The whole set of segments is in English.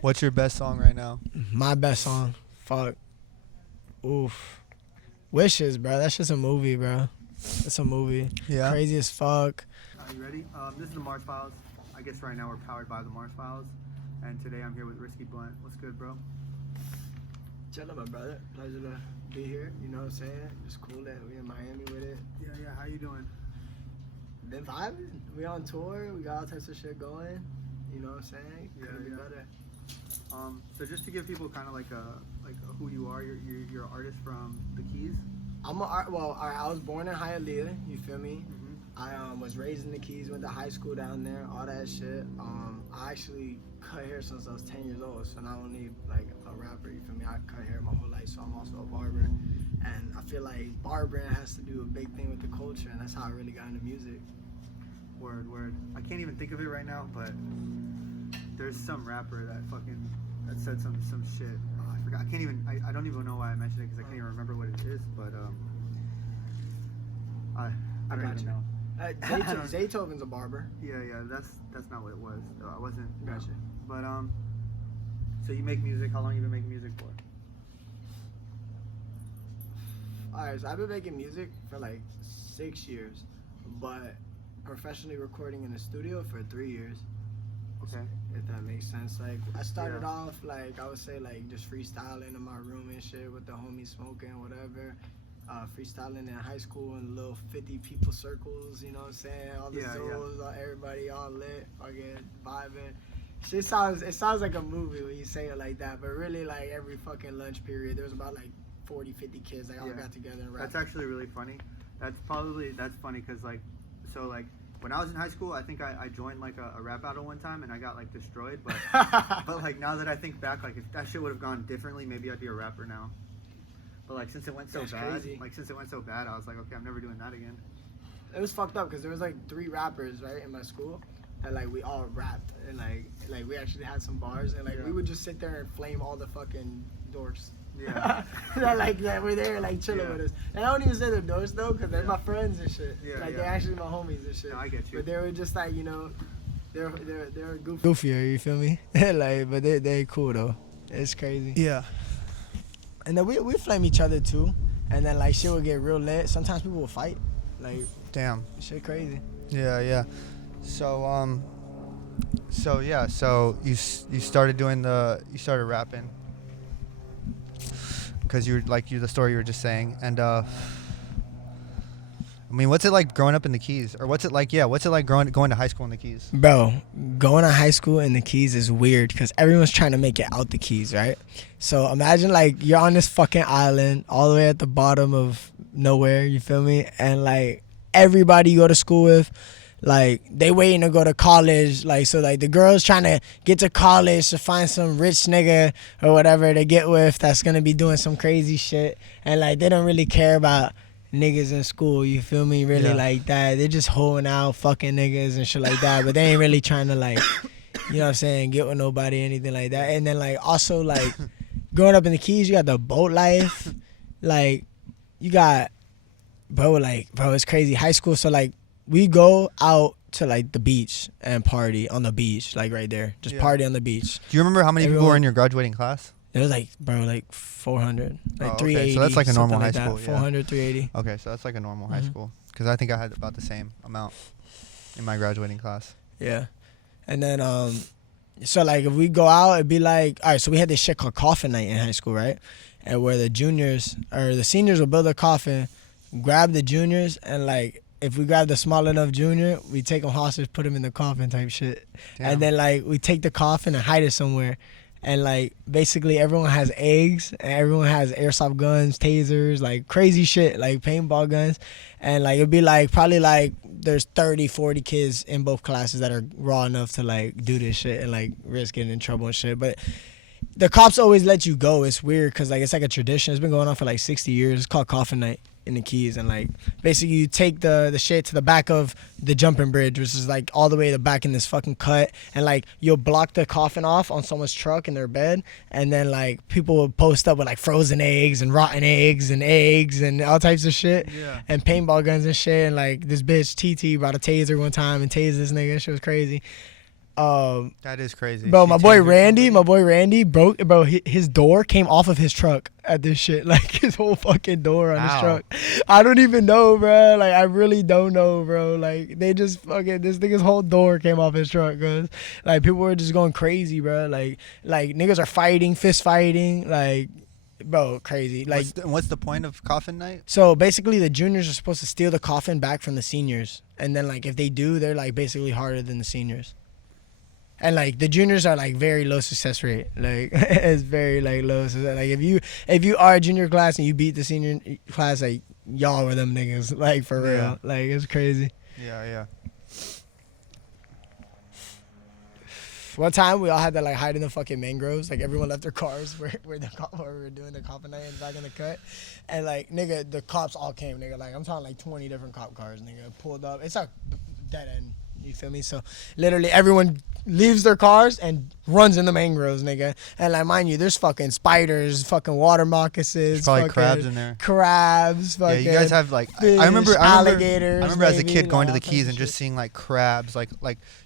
What's your best song right now? My best song. Fuck. Oof. Wishes, bro. That's just a movie, bro. It's a movie. Yeah. Crazy as fuck. Are you ready? This is the Mars Files. I guess right now we're powered by the Mars Files. And today I'm here with Risky Blunt. What's good, bro? Chillin', my brother. Pleasure to be here. You know what I'm saying? Just cool that we in Miami with it. Yeah. How you doing? Been vibing. We on tour. We got all types of shit going. You know what I'm saying? Couldn't be better. So just to give people kind of like a who you are, you're an artist from the Keys. I was born in Hialeah. You feel me? I was raised in the Keys, went to high school down there, all that shit. I actually cut hair since I was 10 years old, so not only like a rapper, you feel me, I cut hair my whole life, so I'm also a barber. And I feel like barbering has to do a big thing with the culture, and that's how I really got into music. Word. I can't even think of it right now, but there's some rapper that said some shit. Oh, I forgot. I don't even know why I mentioned it because I can't even remember what it is, but I don't even know. Zaytoven's a barber. Yeah, that's not what it was. I wasn't. Gotcha. But so you make music. How long you been making music for? Alright, so I've been making music for like 6 years, but professionally recording in the studio for 3 years. Okay. If that makes sense. Like I started off like I would say like just freestyling in my room and shit with the homies smoking whatever. Freestyling in high school in little 50 people circles, you know what I'm saying? All the Zoos, everybody all lit, fucking vibing. It sounds like a movie when you say it like that, but really like every fucking lunch period there was about like 40, 50 kids that all got together and rapped. That's actually really funny. That's funny because like when I was in high school, I think I joined like a rap battle one time and I got like destroyed. But but like now that I think back, like if that shit would have gone differently, maybe I'd be a rapper now. But like since it went so bad, I was like, okay, I'm never doing that again. It was fucked up because there was like 3 rappers right in my school, and like we all rapped and like we actually had some bars and like we would just sit there and flame all the fucking dorks. Yeah. that were there like chilling with us. And I don't even say they're dorks though, cause they're my friends and shit. They're actually my homies and shit. No, I get you. But they were just like, you know, they're goofier. You feel me? Like, but they cool though. It's crazy. Yeah. And then we flame each other too. And then like shit would get real lit. Sometimes people will fight. Like, damn. Shit crazy. Yeah. So you started rapping. Because you're the story you were just saying, and I mean, what's it like growing up in the Keys, or what's it like going to high school in the Keys? Bro, going to high school in the Keys is weird because everyone's trying to make it out the Keys, right? So imagine like you're on this fucking island all the way at the bottom of nowhere, you feel me? And like everybody you go to school with, like they waiting to go to college, like so like the girls trying to get to college to find some rich nigga or whatever to get with that's gonna be doing some crazy shit, and like they don't really care about niggas in school, you feel me, really like that. They're just holding out fucking niggas and shit like that, but they ain't really trying to like, you know what I'm saying, get with nobody, anything like that. And then like also like growing up in the Keys, you got the boat life, like you got bro, it's crazy. High school, so like we go out to like the beach and party on the beach, like right there. Just party on the beach. Do you remember how many people were in your graduating class? It was like, bro, like 400, like 380. Okay. So that's like a normal high school. 400, 380. Okay, so that's like a normal high school. Because I think I had about the same amount in my graduating class. Yeah. And then, so like if we go out, it'd be like, all right, so we had this shit called coffin night in high school, right? And where the juniors or the seniors will build a coffin, grab the juniors, and like, if we grab the small enough junior, we take them hostage, put them in the coffin type shit. Damn. And then like we take the coffin and hide it somewhere. And like basically everyone has eggs and everyone has airsoft guns, tasers, like crazy shit, like paintball guns. And like it'd be like probably like there's 30, 40 kids in both classes that are raw enough to like do this shit and like risk getting in trouble and shit. But the cops always let you go. It's weird because like it's like a tradition. It's been going on for like 60 years. It's called Coffin Night in the Keys, and like basically you take the shit to the back of the jumping bridge, which is like all the way to the back in this fucking cut, and like you'll block the coffin off on someone's truck in their bed, and then like people will post up with like frozen eggs and rotten eggs and all types of shit, and paintball guns and shit. And like this bitch TT brought a taser one time and tased this nigga. Shit was crazy. That is crazy. Bro, She my boy tasered Randy broke, bro, his door came off of his truck at this shit. Like, his whole fucking door on his How? truck. I don't even know, bro. Like, I really don't know, bro. Like, they just fucking, this nigga's whole door came off his truck, cause, like, people were just going crazy, bro. Like, niggas are fighting, fist fighting, like, bro, crazy. Like, what's the point of coffin night? so basically the juniors are supposed to steal the coffin back from the seniors. And then, like, if they do, they're, like, basically harder than the seniors. And like the juniors are like very low success rate. Like it's very like low. So like if you are a junior class and you beat the senior class, like y'all were them niggas. Like for real. Yeah. Like it's crazy. Yeah. One time we all had to like hide in the fucking mangroves. Like everyone left their cars where we were doing the cop night and back in the cut. And like nigga, the cops all came. Nigga, like I'm talking like 20 different cop cars. Nigga pulled up. It's a dead end. You feel me? So literally everyone leaves their cars and runs in the mangroves, nigga. And like, mind you, there's fucking spiders, fucking water moccasins, There's probably fucking crabs in there. Crabs, fucking Yeah, you guys have like fish, I remember alligators. I remember as a maybe, kid going to like, the all types Keys of and just shit. seeing like crabs, like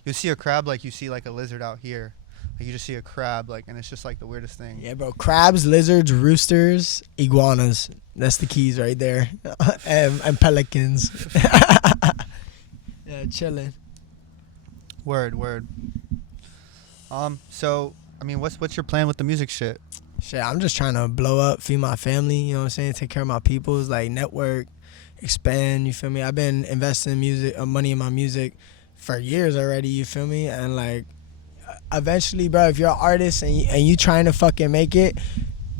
you see a crab like you see like a lizard out here. Like you just see a crab like and it's just like the weirdest thing. Yeah, bro. Crabs, lizards, roosters, iguanas. That's the Keys right there. and pelicans. Yeah, chilling. Word. So I mean, what's your plan with the music shit? Shit, I'm just trying to blow up, feed my family, you know what I'm saying? Take care of my peoples, like network, expand, you feel me? I've been investing in music, money in my music for years already, you feel me? And like, eventually, bro, if you're an artist and you trying to fucking make it,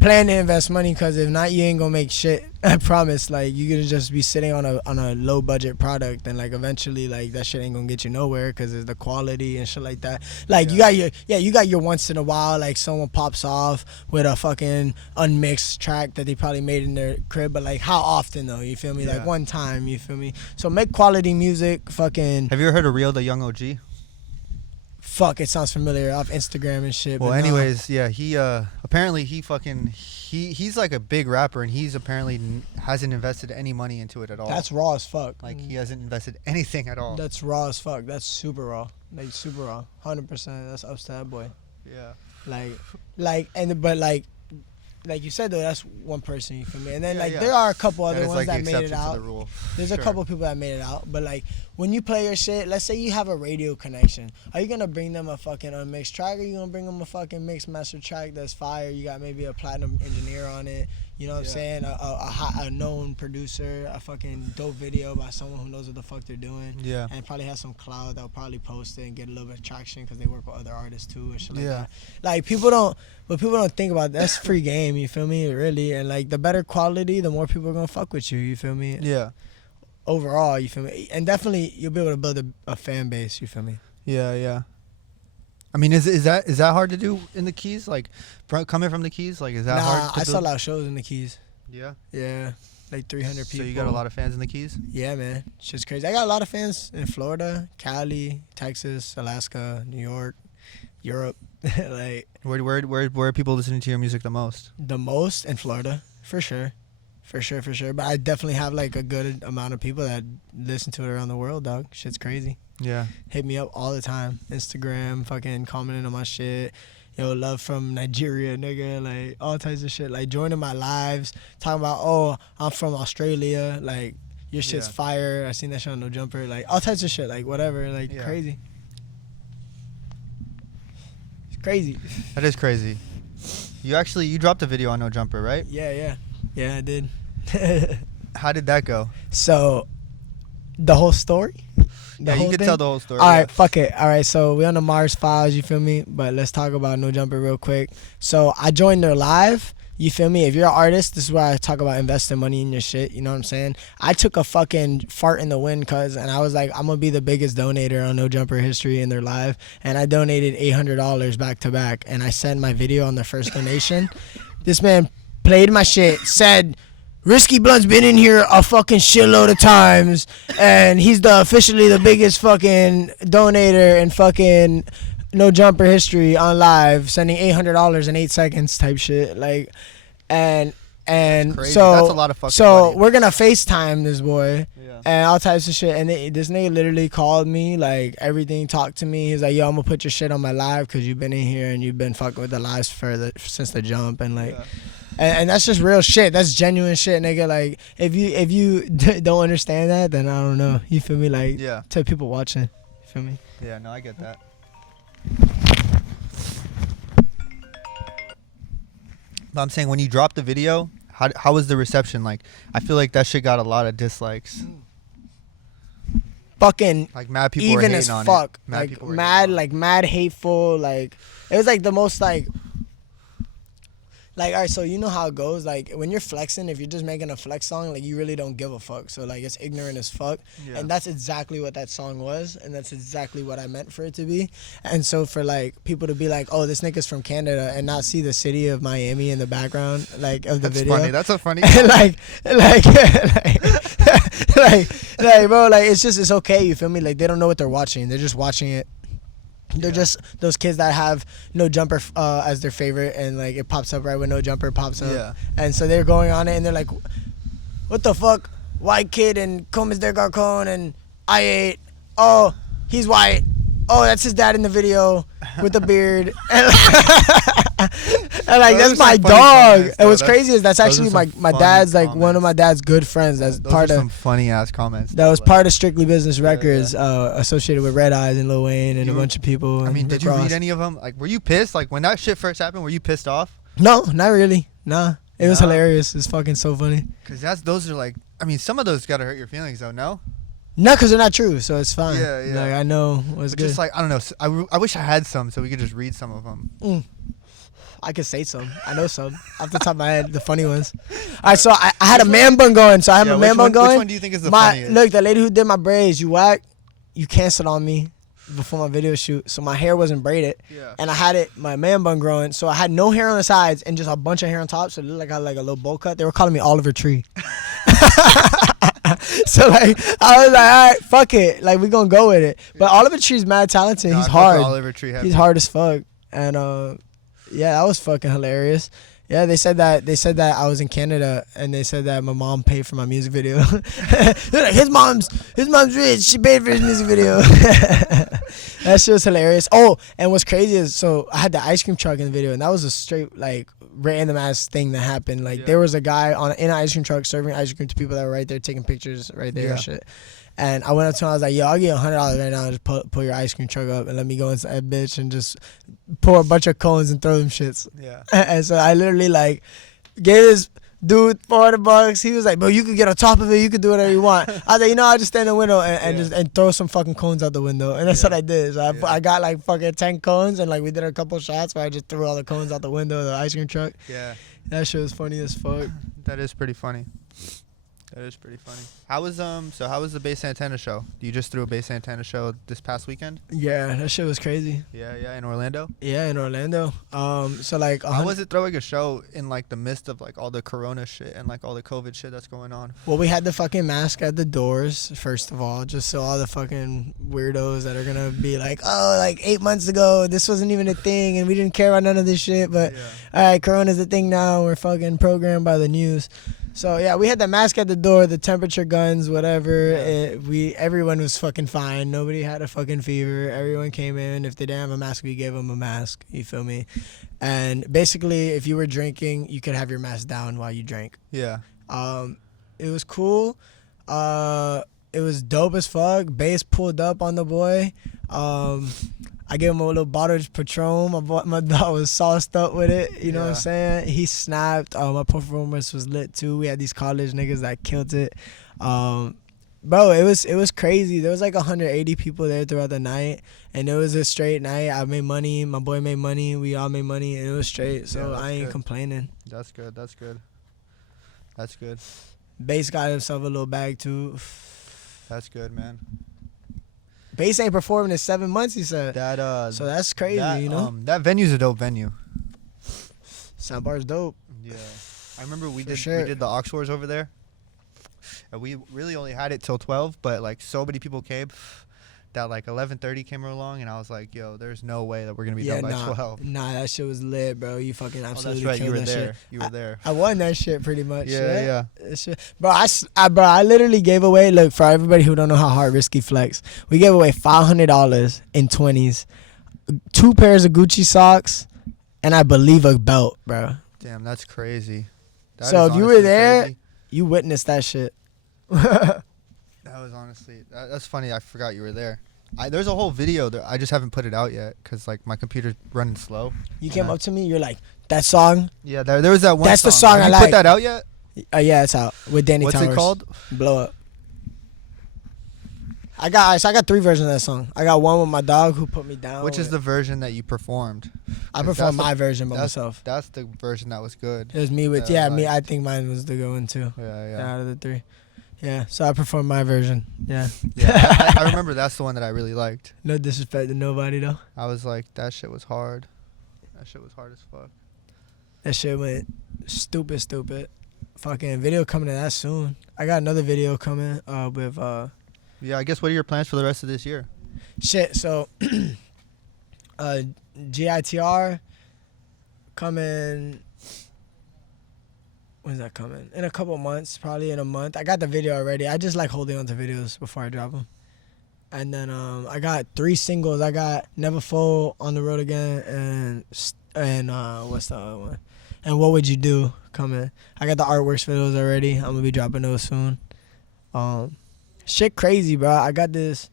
plan to invest money, because if not, you ain't gonna make shit. I promise. Like, you're gonna just be sitting on a low budget product, and like eventually, like that shit ain't gonna get you nowhere because it's the quality and shit like that. Like you got your once in a while, like someone pops off with a fucking unmixed track that they probably made in their crib, but like how often though? You feel me? Yeah. Like one time. You feel me? So make quality music. Fucking Have you ever heard of Real the Young OG? fuck, it sounds familiar off Instagram and shit. Well, but no. anyways, yeah, he apparently he's like a big rapper and he's apparently hasn't invested any money into it at all. That's raw as fuck. Like he hasn't invested anything at all. That's raw as fuck. That's super raw. Like super raw. 100%. That's ups to that boy. Yeah. Like you said though, that's one person. You feel me? And then Yeah, yeah. there are a couple other That is ones like the that made it exception to out. the rule. There's a Sure. couple people that made it out, but like when you play your shit, let's say you have a radio connection, are you gonna bring them a fucking unmixed track, or you gonna bring them a fucking mixed master track that's fire? You got maybe a platinum engineer on it. You know what I'm saying? A known producer, a fucking dope video by someone who knows what the fuck they're doing. Yeah. And probably has some cloud that'll probably post it and get a little bit of traction because they work with other artists too and shit like Yeah. that. Like people don't think about that's free game. You feel me? Really, and like the better quality, the more people are gonna fuck with you. You feel me? Yeah. Overall, you feel me? And definitely you'll be able to build a fan base. You feel me? Yeah. I mean, is that hard to do in the Keys? Like, coming from the Keys, like, is that hard? Nah, To I do? sold out shows in the Keys. Yeah. Yeah, like 300 people. So you got a lot of fans in the Keys? Yeah, man. Shit's crazy. I got a lot of fans in Florida, Cali, Texas, Alaska, New York, Europe. Like Where are people listening to your music the most? the most in Florida, for sure. But I definitely have like a good amount of people that listen to it around the world, dog. Shit's crazy. Yeah. Hit me up all the time. Instagram, fucking commenting on my shit. Yo, love from Nigeria, nigga. Like, all types of shit. Like, joining my lives. Talking about, oh, I'm from Australia. Like, your shit's Yeah. fire. I seen that shit on No Jumper. Like, all types of shit. Like, whatever. Like, Yeah. crazy. It's crazy. That is crazy. You dropped a video on No Jumper, right? Yeah, I did. How did that go? So, the whole story? Yeah, you can tell the whole story. All yeah. right, fuck it. All right, so we on the Mars Files, you feel me? But let's talk about No Jumper real quick. So I joined their live, you feel me? If you're an artist, this is where I talk about investing money in your shit, you know what I'm saying? I took a fucking fart in the wind, and I was like, I'm going to be the biggest donator on No Jumper history in their live. And I donated $800 back to back, and I sent my video on their first donation. This man played my shit, said, Risky Blunt's been in here a fucking shitload of times, and he's officially the biggest fucking donator in fucking No Jumper history on live, sending $800 in 8 seconds type shit. Like, and And Crazy. so That's a lot of fucking so money. we're gonna FaceTime this boy Yeah. and all types of shit. And this nigga literally called me, like everything, talked to me. He's like, yo, I'm gonna put your shit on my live because you've been in here and you've been fucking with the lives since the jump. And like, and that's just real shit. That's genuine shit, nigga. Like if you don't understand that, then I don't know. You feel me? Like to people watching. You feel me? Yeah, no, I get that. But I'm saying when you dropped the video, how was the reception? Like, I feel like that shit got a lot of dislikes. Fucking like mad people were even hating as on fuck. it. Like people were mad, hating on like mad hateful. Like it was like the most like, all right, so you know how it goes. Like, when you're flexing, if you're just making a flex song, like, you really don't give a fuck. So, like, it's ignorant as fuck. Yeah. And that's exactly what that song was. And that's exactly what I meant for it to be. And so, for, like, people to be like, oh, this nigga's from Canada and not see the city of Miami in the background, like, of the That's video. funny. That's a funny like, bro, like, it's okay, you feel me? Like, they don't know what they're watching. They're just watching it. They're just those kids that have No Jumper as their favorite, and like it pops up right when No Jumper pops up. Yeah. And so they're going on it, and they're like, "What the fuck? White kid and Como es del Garcon and I ate. Oh, he's white. Oh, that's his dad in the video with a beard." And like Those that's my are some funny dog. comments, And what's though. crazy is that's Those are actually some my funny dad's like one comments. of my dad's good friends. That's Those part are of some funny ass comments. that was like- part of Strictly Business Records, yeah. Associated with Red Eyes and Lil Wayne and You a were- bunch of people. I and mean, Rick did you Ross. read any of them? Like, were you pissed? Like, when that shit first happened, were you pissed off? No, not really. Nah. It was Nah? hilarious. It's fucking so funny. Because those are like, I mean, some of those gotta hurt your feelings, though, no? No, because they're not true, so it's fine. Yeah, yeah. Like, I know what's But good. just like, I don't know. I wish I had some so we could just read some of them. I could say some. I know some. Off the top of my head, the funny ones. All right, so I had a man bun going. So I have a man bun going. Which one do you think is the my funniest? Look, the lady who did my braids, you whack, you canceled on me before my video shoot. So my hair wasn't braided. Yeah. And I had my man bun growing. So I had no hair on the sides and just a bunch of hair on top. So it looked like I had like a little bowl cut. They were calling me Oliver Tree. So like I was like, all right, fuck it. Like we gonna go with it. But Oliver Tree's mad talented. Nah, He's I fuck with hard. Oliver Tree heavy. He's hard as fuck. And yeah, that was fucking hilarious. Yeah, they said that I was in Canada, and they said that my mom paid for my music video. They're like, his mom's rich. She paid for his music video. That shit was hilarious. Oh, and what's crazy is, so I had the ice cream truck in the video, and that was a straight like random ass thing that happened. Like there was a guy in an ice cream truck serving ice cream to people that were right there taking pictures right there and shit. And I went up to him, I was like, yo, I'll give you $100 right now and just pull your ice cream truck up and let me go inside that bitch and just pour a bunch of cones and throw them shits. Yeah. And so I literally like gave this dude $400. He was like, bro, you could get on top of it. You could do whatever you want. I was like, I'll just stand in the window and just throw some fucking cones out the window. And that's what I did. So I got like fucking 10 cones and like we did a couple shots where I just threw all the cones out the window of the ice cream truck. Yeah. That shit was funny as fuck. That is pretty funny. That is pretty funny. How was the Bay Santana show? You just threw a Bay Santana show this past weekend? Yeah, that shit was crazy. Yeah, in Orlando. Yeah, in Orlando. So like, how was it throwing a show in like the midst of like all the Corona shit and like all the COVID shit that's going on? Well, we had the fucking mask at the doors first of all, just so all the fucking weirdos that are gonna be like, oh, like 8 months ago this wasn't even a thing and we didn't care about none of this shit, but all right, Corona's a thing now. We're fucking programmed by the news. So yeah, we had the mask at the door, the temperature guns, whatever. Everyone was fucking fine. Nobody had a fucking fever. Everyone came in. If they didn't have a mask, we gave them a mask. You feel me? And basically, if you were drinking, you could have your mask down while you drank. Yeah. It was cool. It was dope as fuck. Bass pulled up on the boy. I gave him a little bottle of Patron. My dog was sauced up with it. You know what I'm saying? He snapped. My performance was lit too. We had these college niggas that killed it. Bro, it was crazy. There was like 180 people there throughout the night, and it was a straight night. I made money. My boy made money. We all made money, and it was straight. So I ain't complaining. That's good. That's good. Bass got himself a little bag too. That's good, man. Bass ain't performing in 7 months, he said. So that's crazy, you know? That venue's a dope venue. Soundbar's dope. Yeah. I remember we did the Ox Wars over there. And we really only had it till 12, but like so many people came. that like 11:30 came along, and I was like, yo, there's no way that we're gonna be done by 12. Nah, that shit was lit, bro. You fucking absolutely Oh, that's right. killed You were that there. shit. You were there. I won that shit pretty much. Yeah. That shit. Bro, I literally gave away. Look, for everybody who don't know how hard Risky flex, we gave away $500 in 20s, 2 pairs of Gucci socks, and I believe a belt, bro. Damn, that's crazy. That So is if you were honestly there, crazy. you witnessed that shit. That was honestly that's funny. I forgot you were there. There's a whole video there. I just haven't put it out yet because like my computer's running slow. You came up to me, you're like, that song? Yeah, there was that one. That's the song Have I you like. put that out yet? Yeah, it's out with Danny What's Towers. it called? Blow Up. I got 3 versions of that song. I got one with my dog who put me down. Which is the version that you performed? I performed my version by that's, myself. That's the version that was good. It was me with me. I think mine was the good one too. Yeah. Out of the 3. Yeah, so I performed my version. Yeah. Yeah, I remember that's the one that I really liked. No disrespect to nobody though. I was like, that shit was hard. That shit was hard as fuck. That shit went stupid. Fucking video coming to that soon. I got another video coming with Yeah, I guess what are your plans for the rest of this year? shit. So GITR coming. When's that coming? In a couple months, probably in a month. I got the video already. I just like holding on to videos before I drop them. And then I got 3 singles. I got Never Fold, On the Road Again, and what's the other one? And What Would You Do coming. I got the artworks for those already. I'm gonna be dropping those soon. Shit crazy, bro. I got this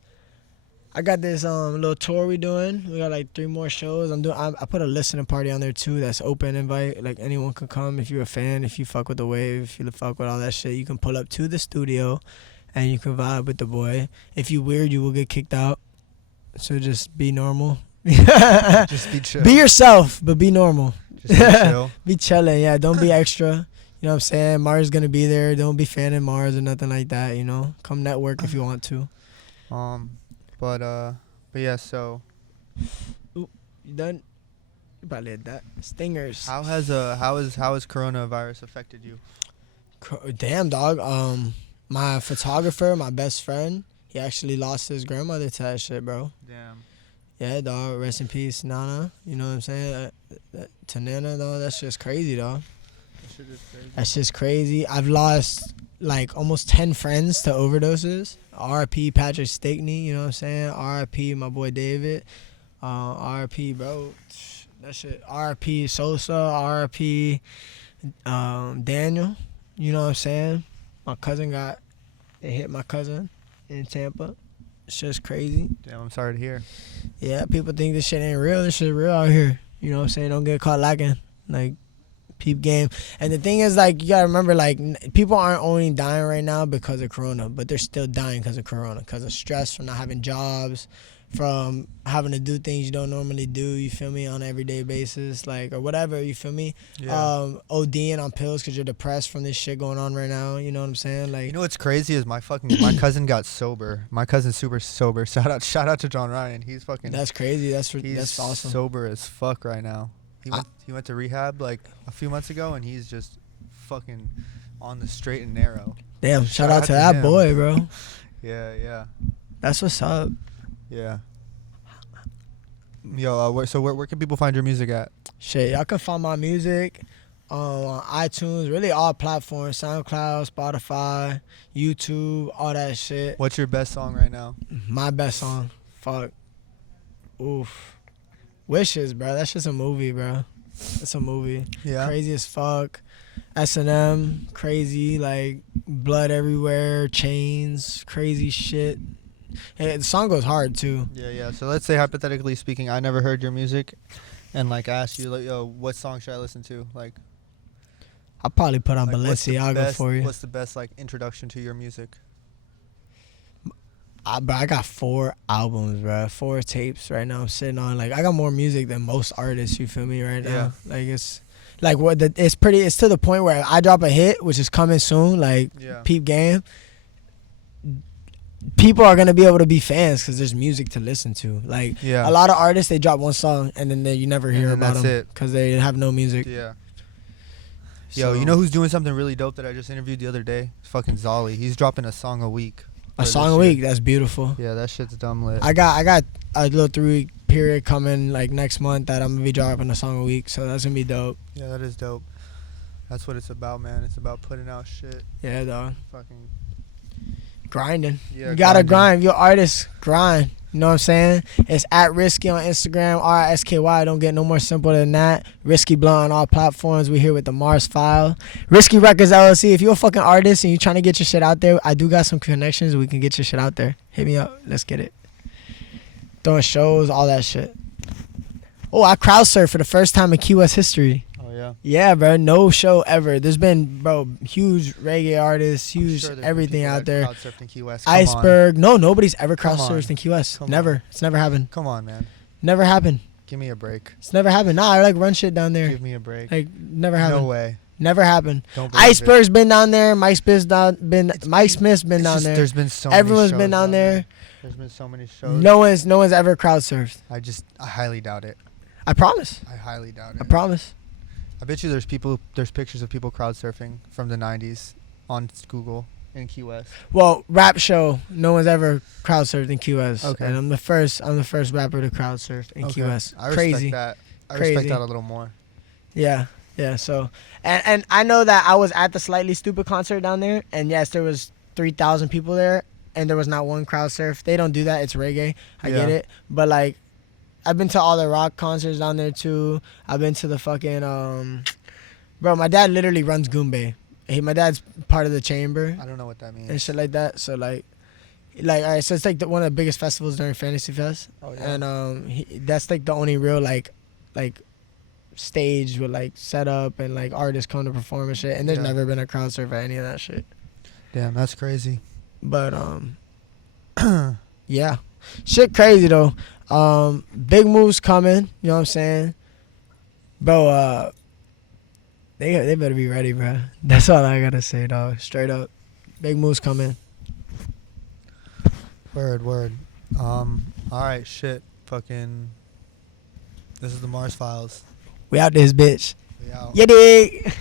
little tour we doing. We got like 3 more shows. I put a listening party on there too. That's open invite. Like anyone can come if you're a fan. If you fuck with the wave, if you fuck with all that shit, you can pull up to the studio, and you can vibe with the boy. If you weird, you will get kicked out. So just be normal. Just be chill. Be yourself, but be normal. Just be chill. Be chilling. Yeah, don't be extra. You know what I'm saying? Mars gonna be there. Don't be fanning Mars or nothing like that. You know, come network if you want to. But yeah. So, You done? You probably had that. Stingers. how has coronavirus affected you? Damn, dog. My photographer, my best friend, he actually lost his grandmother to that shit, bro. Damn. Yeah, dog. Rest in peace, Nana. You know what I'm saying? To Nana, dog. That's just crazy, dog. That shit is crazy. That's just crazy. I've lost like almost 10 friends to overdoses. R.I.P. Patrick Stickney, you know what I'm saying? R.I.P. my boy David. R.I.P. bro. That shit. R.I.P. Sosa. R.I.P. Daniel. You know what I'm saying? My cousin it hit my cousin in Tampa. It's just crazy. Damn, I'm sorry to hear. Yeah, people think this shit ain't real. This shit real out here. You know what I'm saying? Don't get caught lacking. Like, peep game. And the thing is, like, you gotta remember, like, people aren't only dying right now because of corona, but they're still dying because of corona, because of stress from not having jobs, from having to do things you don't normally do, you feel me, on an everyday basis, like, or whatever, you feel me? Yeah. ODing on pills because you're depressed from this shit going on right now, you know what I'm saying? Like, You know what's crazy is my cousin got sober. My cousin's super sober. Shout out to John Ryan. He's fucking. that's crazy. That's He's awesome. sober as fuck right now. He went to rehab like a few months ago, and he's just fucking on the straight and narrow. Damn, shout out to that him. boy, bro. Yeah. That's what's up. Yeah. Yo, where can people find your music at? Shit, y'all can find my music on iTunes, really all platforms, SoundCloud, Spotify, YouTube, all that shit. What's your best song right now? My best song, fuck. Oof. Wishes, bro. That's just a movie, bro. It's a movie. Yeah. Crazy as fuck. S&M, crazy, like blood everywhere, chains, crazy shit. Hey, the song goes hard too. Yeah. So let's say hypothetically speaking, I never heard your music, and like I asked you, like, yo, what song should I listen to? Like, I'll probably put on what's the Balenciaga best- for you. What's the best like introduction to your music? Bro, I got 4 albums, bro. 4 tapes right now. I'm sitting on, like, I got more music than most artists. You feel me right now? Yeah. Like, it's like it's to the point where I drop a hit, which is coming soon. Like, Yeah. peep game. People are gonna be able to be fans because there's music to listen to. Like, Yeah. a lot of artists, they drop one song and then you never hear then about that's them it. because they have no music. Yeah. So, Yo, you know who's doing something really dope that I just interviewed the other day? Fucking Zolly. He's dropping a song a week. A For song this a year. week. That's beautiful. Yeah, that shit's dumb lit. I got a little 3-week period coming like next month that I'm gonna be dropping a song a week. So that's gonna be dope. Yeah, that is dope. That's what it's about, man. It's about putting out shit. Yeah, dog. Fucking Grinding. yeah. You gotta grinding. grind. You're artist. Grind. You know what I'm saying? It's at Risky on Instagram. RISKY. Don't get no more simple than that. Risky Blunt on all platforms. We here with the Mars File. Risky Records LLC. If you're a fucking artist and you're trying to get your shit out there, I do got some connections. We can get your shit out there. Hit me up. Let's get it. Throwing shows, all that shit. Oh, I crowd surfed for the first time in Key West history. Oh yeah. Yeah, bro. No show ever. There's been, bro, huge reggae artists, I'm huge sure there's been everything people out that there. crowd surfed in Key West. Come on. Iceberg. No, nobody's ever crowd Come on. surfed in Key West. Come Never. on. It's never happened. Come on, man. Never happened. Give me a break. It's never happened. Nah, I like run shit down there. Give me a break. Like never happened. No way. Never happened. Don't believe Iceberg's been down there. Mike Smith's been It's down just- there. There's been so Everyone's many been shows down there. There's been so many shows. No one's ever crowd surfed. I highly doubt it. I promise. I highly doubt I it. promise. I bet you there's pictures of people crowd surfing from the 90s on Google in Key West. Well, rap show. No one's ever crowd surfed in Key West. Okay. And I'm the first rapper to crowd surf in Key West. I respect Crazy. that. I Crazy. respect that a little more. Yeah. Yeah. So, and I know that I was at the Slightly Stupid concert down there, and yes, there was 3,000 people there, and there was not one crowd surf. They don't do that. It's reggae. I get Yeah. it. But like, I've been to all the rock concerts down there too. I've been to the fucking bro. My dad literally runs Goombay. My dad's part of the chamber I don't know what that means. and shit like that. So like all right. So it's like one of the biggest festivals during Fantasy Fest, Oh yeah. and that's like the only real like stage with like setup and like artists come to perform and shit. And there's Yeah. never been a crowd surf at any of that shit. Damn, that's crazy. But yeah, shit crazy though. Big moves coming. You know what I'm saying, bro? They better be ready, bro. That's all I gotta say, dog. Straight up, big moves coming. Word. All right, shit. Fucking. This is the Mars Files. We out this bitch. We out. You dig?